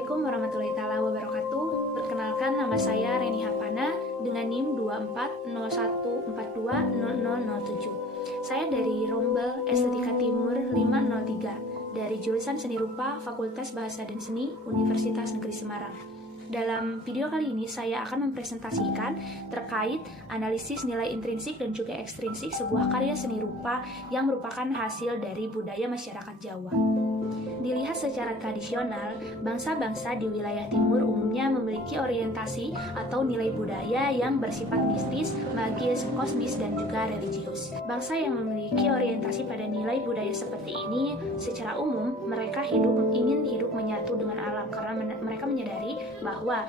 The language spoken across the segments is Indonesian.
Assalamualaikum warahmatullahi wabarakatuh. Perkenalkan, nama saya Reni Hapana dengan NIM 2401420007. Saya dari Rombel Estetika Timur 503 dari jurusan Seni Rupa Fakultas Bahasa dan Seni Universitas Negeri Semarang. Dalam video kali ini saya akan mempresentasikan terkait analisis nilai intrinsik dan juga ekstrinsik sebuah karya seni rupa yang merupakan hasil dari budaya masyarakat Jawa. Dilihat secara tradisional, bangsa-bangsa di wilayah timur umumnya memiliki orientasi atau nilai budaya yang bersifat mistis, magis, kosmis, dan juga religius. Bangsa yang memiliki orientasi pada nilai budaya seperti ini, secara umum mereka ingin hidup menyatu dengan alam karena mereka menyadari bahwa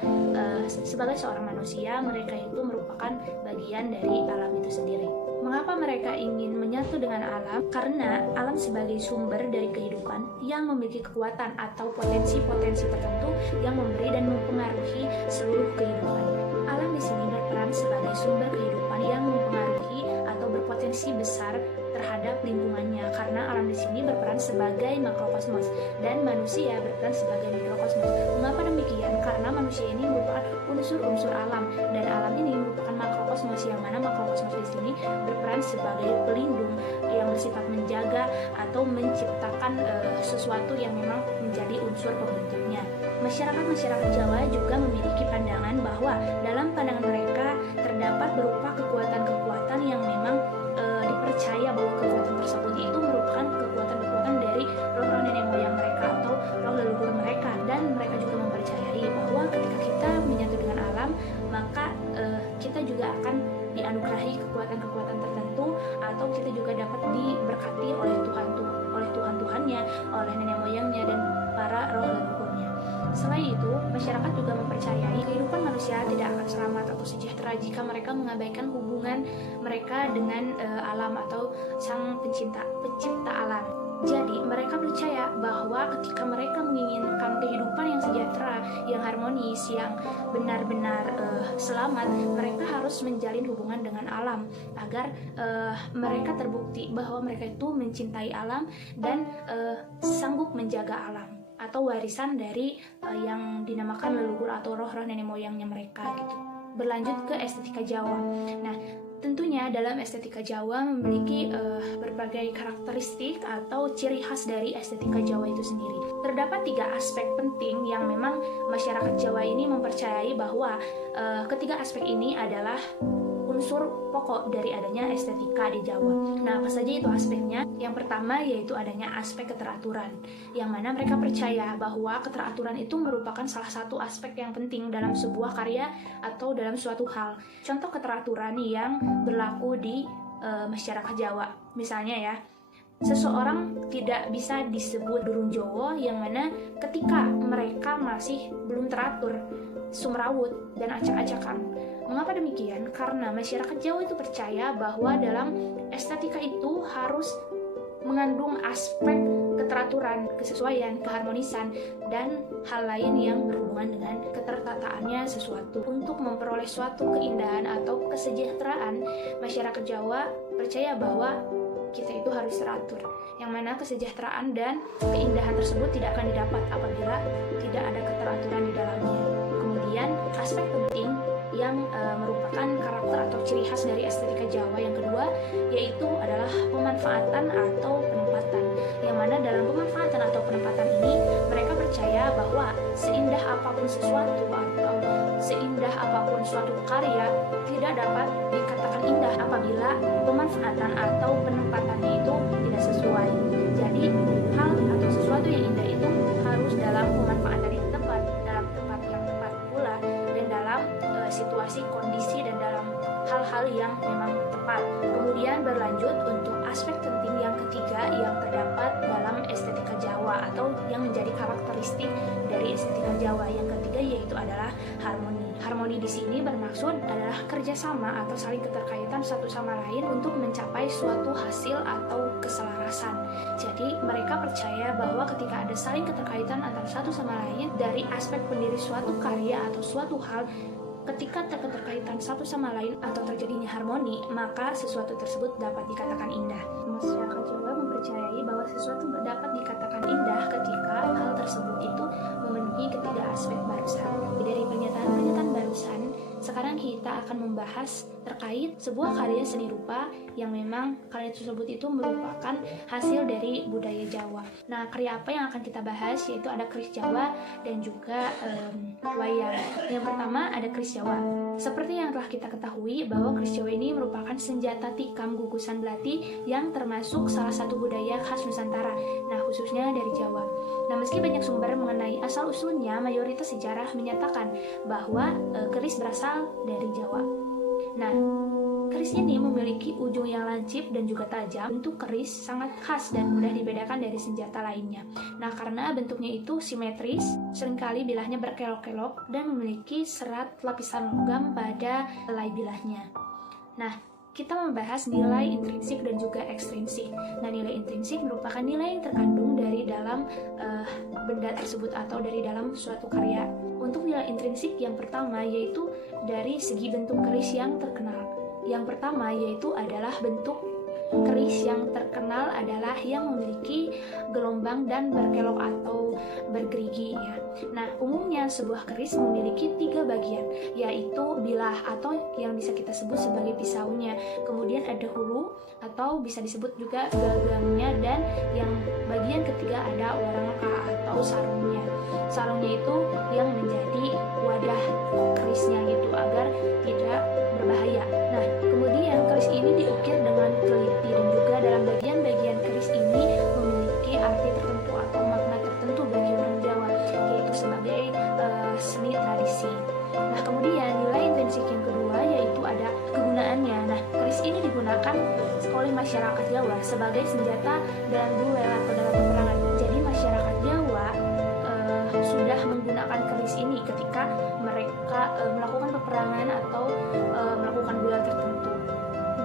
sebagai seorang manusia, mereka itu merupakan bagian dari alam itu sendiri. Mengapa mereka ingin menyatu dengan alam? Karena alam sebagai sumber dari kehidupan yang memiliki kekuatan atau potensi-potensi tertentu yang memberi dan mempengaruhi seluruh kehidupan. Alam di sini berperan sebagai sumber kehidupan yang mempengaruhi atau berpotensi besar terhadap lingkungannya, karena alam di sini berperan sebagai makrokosmos dan manusia berperan sebagai mikrokosmos. Mengapa demikian? Karena manusia ini merupakan unsur-unsur alam dan alam ini merupakan makrokosmos, yang mana makrokosmos di sini berperan sebagai pelindung yang bersifat menjaga atau menciptakan sesuatu yang memang menjadi unsur pembentuknya. Masyarakat Jawa juga memiliki pandangan bahwa dalam pandangan mereka terdapat berupa kekuatan-kekuatan yang memang dipercaya bahwa kekuatan tersebut itu merupakan kekuatan-kekuatan dari roh-roh nenek moyang mereka atau roh leluhur mereka, dan mereka juga mempercayai bahwa ketika kita menyatu dengan alam, maka kita juga akan dianugerahi kekuatan-kekuatan tertentu, atau kita juga dapat diberkati oleh Tuhan-Tuhannya, oleh nenek moyangnya dan para roh leluhurnya. Selain itu, masyarakat juga mempercayai kehidupan manusia tidak akan selamat atau sejahtera jika mereka mengabaikan hubungan mereka dengan alam atau sang pencipta alam. Jadi, mereka percaya bahwa ketika mereka menginginkan kehidupan yang sejahtera, yang harmonis, yang benar-benar selamat, mereka harus menjalin hubungan dengan alam agar mereka terbukti bahwa mereka itu mencintai alam dan sanggup menjaga alam atau warisan dari yang dinamakan leluhur atau roh-roh nenek moyangnya mereka gitu. Berlanjut ke estetika Jawa. Nah, tentunya dalam estetika Jawa memiliki berbagai karakteristik atau ciri khas dari estetika Jawa itu sendiri. Terdapat 3 aspek penting yang memang masyarakat Jawa ini mempercayai bahwa ketiga aspek ini adalah unsur pokok dari adanya estetika di Jawa. Nah, apa saja itu aspeknya? Yang pertama yaitu adanya aspek keteraturan, yang mana mereka percaya bahwa keteraturan itu merupakan salah satu aspek yang penting dalam sebuah karya atau dalam suatu hal. Contoh keteraturan yang berlaku di masyarakat Jawa, misalnya ya, seseorang tidak bisa disebut durung Jawa, yang mana ketika mereka masih belum teratur, sumrawut dan acak-acakan. Mengapa demikian? Karena masyarakat Jawa itu percaya bahwa dalam estetika itu harus mengandung aspek keteraturan, kesesuaian, keharmonisan, dan hal lain yang berhubungan dengan ketertataannya sesuatu. Untuk memperoleh suatu keindahan atau kesejahteraan, masyarakat Jawa percaya bahwa kita itu harus teratur, yang mana kesejahteraan dan keindahan tersebut tidak akan didapat apabila tidak ada keteraturan di dalamnya. Kemudian aspek penting yang merupakan karakter atau ciri khas dari estetika Jawa yang kedua yaitu adalah pemanfaatan atau penempatan, yang mana dalam pemanfaatan atau penempatan ini mereka percaya bahwa seindah apapun sesuatu atau seindah apapun suatu karya tidak dapat dikatakan indah apabila pemanfaatan atau penempatannya itu tidak sesuai. Jadi hal atau sesuatu yang indah itu harus dalam pemanfaatan yang tepat, dalam tempat yang tepat pula, dan dalam situasi, kondisi, dan dalam hal-hal yang memang tepat. Kemudian berlanjut untuk aspek penting yang ketiga yang terdapat dalam estetika Jawa atau yang menjadi karakteristik dari estetika Jawa. Yang ketiga yaitu adalah harmoni. Harmoni di sini bermaksud adalah kerjasama atau saling keterkaitan satu sama lain untuk mencapai suatu hasil atau keselarasan. Jadi mereka percaya bahwa ketika ada saling keterkaitan antara satu sama lain dari aspek pendiri suatu karya atau suatu hal, ketika keterkaitan satu sama lain atau terjadinya harmoni, maka sesuatu tersebut dapat dikatakan indah. Masyarakat Jawa mempercayai bahwa sesuatu dapat dikatakan indah ketika hal tersebut itu memenuhi ketiga kita akan membahas terkait sebuah karya seni rupa yang memang karya tersebut itu merupakan hasil dari budaya Jawa. Nah, karya apa yang akan kita bahas yaitu ada keris Jawa dan juga wayang. Yang pertama ada keris Jawa. Seperti yang telah kita ketahui bahwa keris Jawa ini merupakan senjata tikam gugusan belati yang termasuk salah satu budaya khas Nusantara. Nah, khususnya dari Jawa. Nah, meski banyak sumber mengenai asal-usulnya, mayoritas sejarah menyatakan bahwa keris berasal dari Jawa. Nah, keris ini memiliki ujung yang lancip dan juga tajam. Bentuk keris sangat khas dan mudah dibedakan dari senjata lainnya. Nah, karena bentuknya itu simetris, seringkali bilahnya berkelok-kelok dan memiliki serat lapisan logam pada helai bilahnya. Nah, kita membahas nilai intrinsik dan juga ekstrinsik. Nah, nilai intrinsik merupakan nilai yang terkandung dari dalam benda tersebut atau dari dalam suatu karya. Untuk nilai intrinsik yang pertama yaitu dari segi bentuk keris yang terkenal. Yang pertama yaitu adalah bentuk keris yang terkenal adalah yang memiliki gelombang dan berkelok atau bergerigi ya. Nah, umumnya sebuah keris memiliki 3 bagian, yaitu bilah atau yang bisa kita sebut sebagai pisaunya. Kemudian ada hulu atau bisa disebut juga gagangnya, dan yang bagian ketiga ada warangka atau sarungnya. Sarungnya itu yang menjadi wadah kerisnya gitu agar tidak berbahaya. Nah, kemudian keris ini diukir dengan teliti dan juga dalam bagian-bagian keris ini memiliki arti tertentu atau makna tertentu bagi orang Jawa, yaitu sebagai seni tradisi. Nah, kemudian nilai intrinsik yang kedua yaitu ada kegunaannya. Nah, keris ini digunakan oleh masyarakat Jawa sebagai senjata dalam duel atau dalam peperangan. Jadi masyarakat Jawa sudah menggunakan keris ini ketika mereka melakukan peperangan atau melakukan duel tertentu.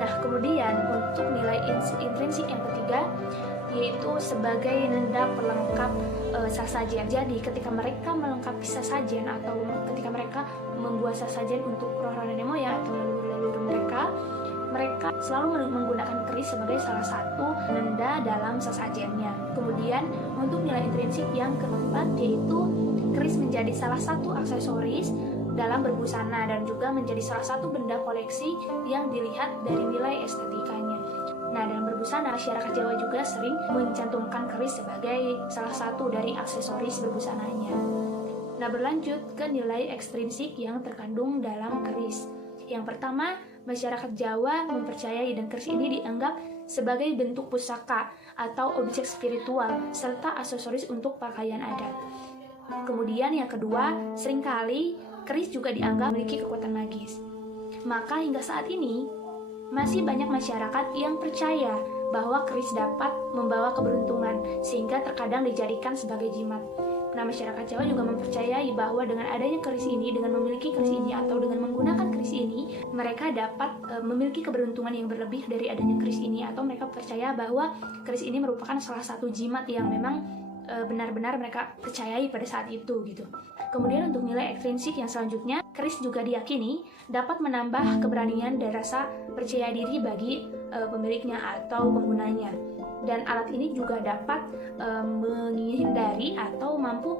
Nah, kemudian untuk nilai intrinsik yang ketiga yaitu sebagai nenda pelengkap sasajen. Jadi ketika mereka melengkapi sasajen atau ketika mereka membuat sasajen untuk roh-roh nenek moyang atau leluhur-leluhur mereka selalu menggunakan keris sebagai salah satu nenda dalam sesajennya. Kemudian untuk nilai intrinsik yang keempat yaitu keris menjadi salah satu aksesoris dalam berbusana dan juga menjadi salah satu benda koleksi yang dilihat dari nilai estetikanya. Nah, dalam berbusana, masyarakat Jawa juga sering mencantumkan keris sebagai salah satu dari aksesoris berbusananya. Nah, berlanjut ke nilai ekstrinsik yang terkandung dalam keris. Yang pertama, masyarakat Jawa mempercayai dan keris ini dianggap sebagai bentuk pusaka atau objek spiritual serta aksesoris untuk pakaian adat. Kemudian yang kedua, seringkali keris juga dianggap memiliki kekuatan magis. Maka hingga saat ini masih banyak masyarakat yang percaya bahwa keris dapat membawa keberuntungan sehingga terkadang dijadikan sebagai jimat. Nah, masyarakat Jawa juga mempercayai bahwa dengan adanya keris ini, dengan memiliki keris ini atau dengan menggunakan keris ini, mereka dapat memiliki keberuntungan yang berlebih dari adanya keris ini, atau mereka percaya bahwa keris ini merupakan salah satu jimat yang memang benar-benar mereka percayai pada saat itu gitu. Kemudian untuk nilai ekstrinsik yang selanjutnya, keris juga diyakini dapat menambah keberanian dan rasa percaya diri bagi pemiliknya atau penggunanya. Dan alat ini juga dapat menghindari atau mampu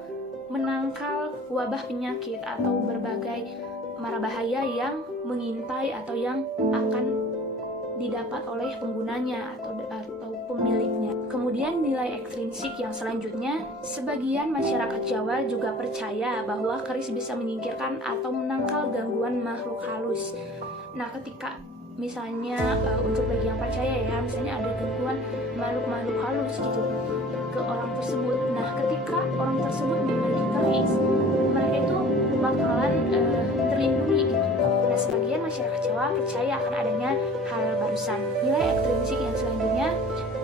menangkal wabah penyakit atau berbagai mara bahaya yang mengintai atau yang akan didapat oleh penggunanya atau pemiliknya. Kemudian nilai ekstrinsik yang selanjutnya, sebagian masyarakat Jawa juga percaya bahwa keris bisa menyingkirkan atau menangkal gangguan makhluk halus. Nah, ketika misalnya untuk bagi yang percaya ya, misalnya ada gangguan makhluk halus gitu ke orang tersebut. Nah, ketika orang tersebut memiliki keris, mereka itu bakalan terlindungi gitu. Nah, sebagian masyarakat Jawa percaya akan adanya hal barusan. Nilai ekstrinsik yang selanjutnya,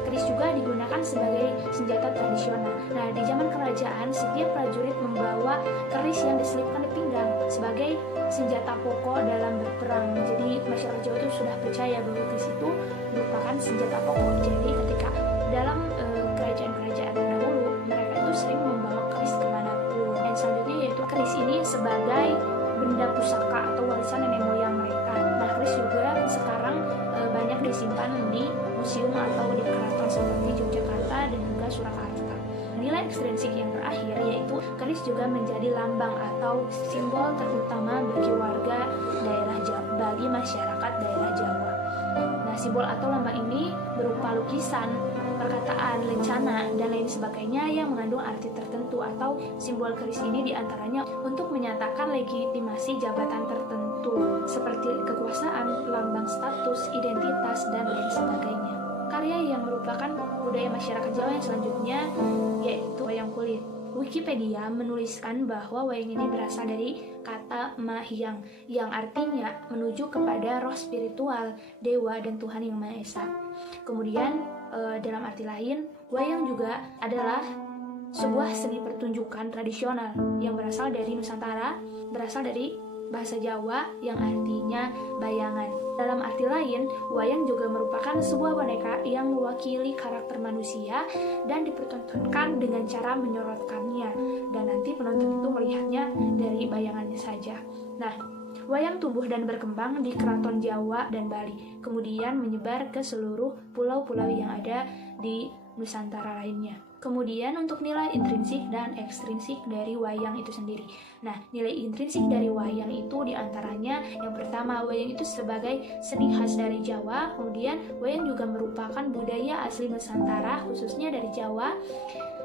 keris juga digunakan sebagai senjata tradisional. Nah, di zaman kerajaan, setiap prajurit membawa keris yang diselipkan di pinggang sebagai senjata pokok dalam berperang. Jadi masyarakat Jawa itu sudah percaya bahwa keris itu merupakan senjata pokok. Jadi ketika dalam kerajaan-kerajaan terdahulu, mereka itu sering membawa keris kemanapun. Dan selanjutnya yaitu keris ini sebagai benda pusaka atau warisan nenek moyang mereka. Nah, keris juga sekarang banyak disimpan di museum atau di keraton seperti Yogyakarta dan juga Surakarta. Nilai ekstrinsik yang terakhir yaitu keris juga menjadi lambang atau simbol terutama bagi warga daerah Jawa bagi masyarakat daerah Jawa. Nah, simbol atau lambang ini berupa lukisan, perkataan, lencana, dan lain sebagainya yang mengandung arti tertentu, atau simbol keris ini diantaranya untuk menyatakan legitimasi jabatan tertentu seperti kekuasaan, lambang status, identitas, dan lain sebagainya. Karya yang merupakan budaya masyarakat Jawa yang selanjutnya yaitu wayang kulit. Wikipedia menuliskan bahwa wayang ini berasal dari kata mahyang yang artinya menuju kepada roh spiritual, dewa, dan Tuhan Yang Maha Esa. Kemudian dalam arti lain, wayang juga adalah sebuah seni pertunjukan tradisional yang berasal dari Nusantara, berasal dari bahasa Jawa yang artinya bayangan. Dalam arti lain, wayang juga merupakan sebuah boneka yang mewakili karakter manusia dan dipertontonkan dengan cara menyorotkannya, dan nanti penonton itu melihatnya dari bayangannya saja. Nah, wayang tumbuh dan berkembang di keraton Jawa dan Bali, kemudian menyebar ke seluruh pulau-pulau yang ada di Nusantara lainnya. Kemudian untuk nilai intrinsik dan ekstrinsik dari wayang itu sendiri. Nah, nilai intrinsik dari wayang itu diantaranya yang pertama, wayang itu sebagai seni khas dari Jawa. Kemudian wayang juga merupakan budaya asli Nusantara khususnya dari Jawa.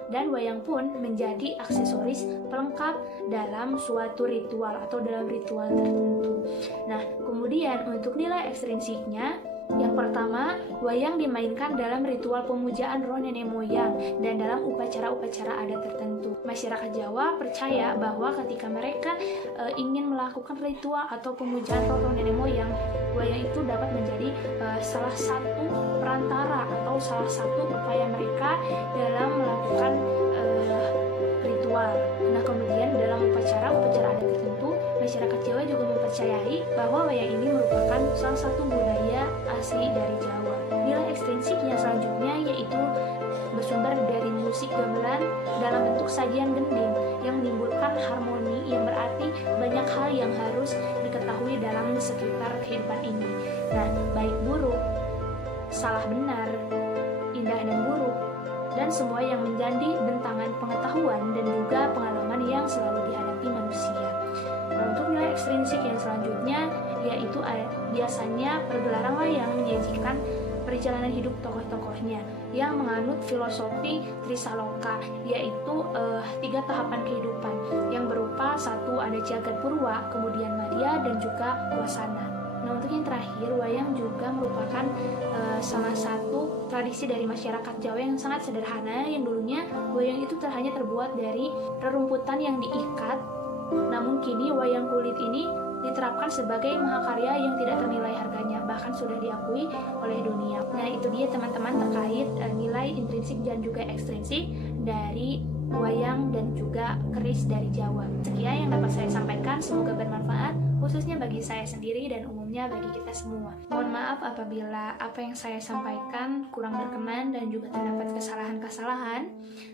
Dan wayang pun menjadi aksesoris pelengkap dalam suatu ritual atau dalam ritual tertentu. Nah, kemudian untuk nilai ekstrinsiknya, yang pertama, wayang dimainkan dalam ritual pemujaan roh nenek moyang dan dalam upacara-upacara adat tertentu. Masyarakat Jawa percaya bahwa ketika mereka ingin melakukan ritual atau pemujaan roh nenek moyang, wayang itu dapat menjadi salah satu perantara atau salah satu upaya mereka dalam melakukan ritual. Nah, kemudian dalam upacara-upacara adat tertentu, masyarakat Jawa juga mempercayai bahwa wayang ini merupakan salah satu budaya asli dari Jawa. Nilai ekstrinsiknya selanjutnya yaitu bersumber dari musik gamelan dalam bentuk sajian gending yang menimbulkan harmoni, yang berarti banyak hal yang harus diketahui dalam sekitar kehidupan ini. Nah, baik buruk, salah benar, indah dan buruk, dan semua yang menjadi bentangan pengetahuan dan juga pengalaman yang selalu dihadapi manusia. Nah, untuk nilai ekstrinsik yang selanjutnya yaitu biasanya pergelaran wayang menyajikan perjalanan hidup tokoh-tokohnya yang menganut filosofi Trisaloka, yaitu 3 tahapan kehidupan yang berupa 1 ada jagat purwa, kemudian madya, dan juga wasana. Nah, untuk yang terakhir, wayang juga merupakan salah satu tradisi dari masyarakat Jawa yang sangat sederhana, yang dulunya wayang itu hanya terbuat dari rerumputan yang diikat. Namun kini wayang kulit ini diterapkan sebagai mahakarya yang tidak ternilai harganya, bahkan sudah diakui oleh dunia. Nah, itu dia teman-teman terkait nilai intrinsik dan juga ekstrinsik dari wayang dan juga keris dari Jawa. Sekian yang dapat saya sampaikan, semoga bermanfaat khususnya bagi saya sendiri dan umumnya bagi kita semua. Mohon maaf apabila apa yang saya sampaikan kurang berkenan dan juga terdapat kesalahan-kesalahan.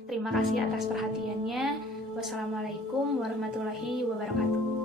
Terima kasih atas perhatiannya. Wassalamualaikum warahmatullahi wabarakatuh.